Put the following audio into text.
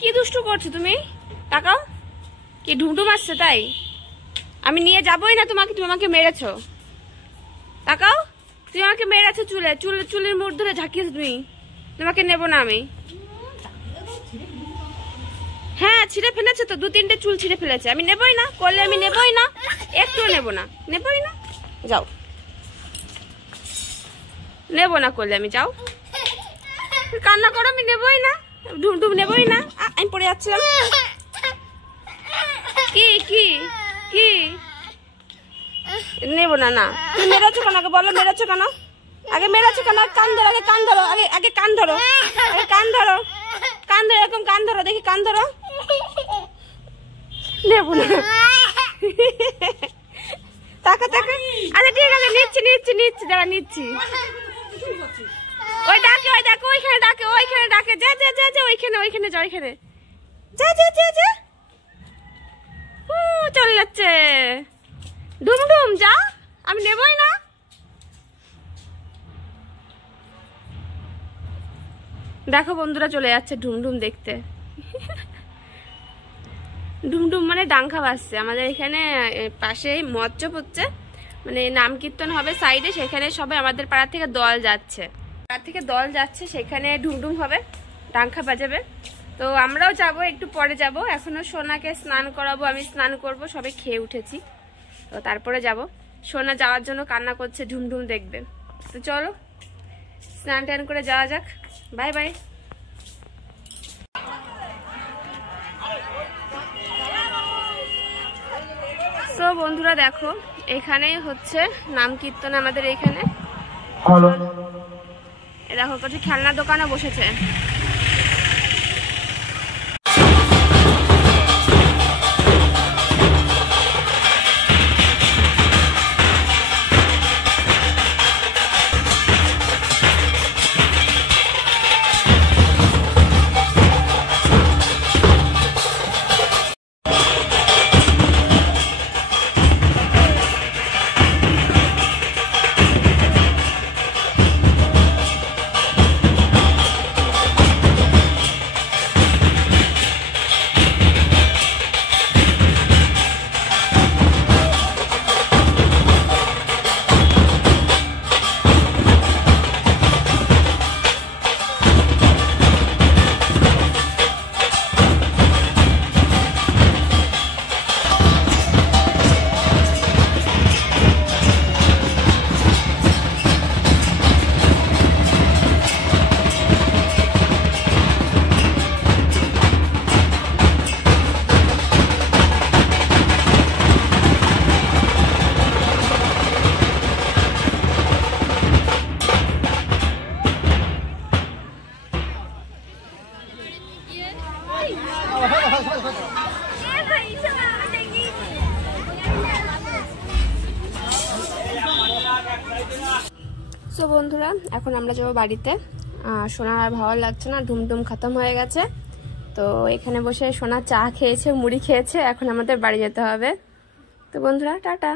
কি দুষ্টু করছো তুমি? তাকাও, কি ঢুমঢুম আসছে তাই? আমি নিয়ে যাবোই না তোমাকে, তুমি আমাকে মেরেছো। তাকাও, তুমি আমাকে মেরেছো, চুলের মুড় ধরে ঝাঁকিয়েছো তুমি। তোমাকে নেবো না আমি। হ্যাঁ ছিঁড়ে ফেলেছে তো, 2-3টে চুল ছিঁড়ে ফেলেছে। আমি নেবই না, করলে আমি নেবই না, একটুও নেবো না, নেবই না। যাও, নেবো না করলে আমি। যাও, কান্না করো, আমি নেবই না, ঢুমঢুম নেবই না। আমি পড়ে যাচ্ছিলাম। কি কি কি নেবো না? না তুমি মেরেছো কেন? আগে বলো, মেরেছো কেন? আগে মেরেছো কেন? কান ধরো, আগে কান ধরো, আগে কান ধরো, আগে কান ধরো, কান ধরো, এরকম কান ধরো, দেখি কান ধরো। নেবো না। টাকা টাকা। আচ্ছা ঠিক আছে, নিচ্ছি দাঁড়া, নিচ্ছি। ওই ডাকে, ওই দেখো, ওইখানে ডাকে, যা ওইখানে যা, যা। চলে যাচ্ছে ঢুমঢুম, যা, আমি নেবই না। দেখো বন্ধুরা, চলে যাচ্ছে ঢুমঢুম দেখতে। ঢুমঢুম মানে ডাঙ্কা বাজছে আমাদের এখানে পাশে, মৎসব হচ্ছে, মানে নাম কীর্তন হবে সাইডে, সেখানে সবাই আমাদের পাড়া থেকে দল যাচ্ছে, সেখানে ঢুমঢুম হবে, ডাঙ্কা বাজাবে। তো আমরাও যাব, একটু পরে যাব। এখনো সোনাকে স্নান করাবো, আমি স্নান করব, সবাই খেয়ে উঠেছি, তো তারপরে যাব। সোনা যাওয়ার জন্য কান্না করছে, ঢুমঢুম দেখবে। তো চলো স্নান টান করে যাওয়া যাক। Bye bye. তো বন্ধুরা দেখো, এখানেই হচ্ছে নাম কীর্তন আমাদের এখানে। দেখো কিছু খেলনা দোকানে বসেছে। তো বন্ধুরা, এখন আমরা যাবো বাড়িতে। সোনা আর ভালো লাগছে না, ঢুমঢুম খতম হয়ে গেছে। তো এখানে বসে সোনা চা খেয়েছে, মুড়ি খেয়েছে, এখন আমাদের বাড়ি যেতে হবে। তো বন্ধুরা টাটা।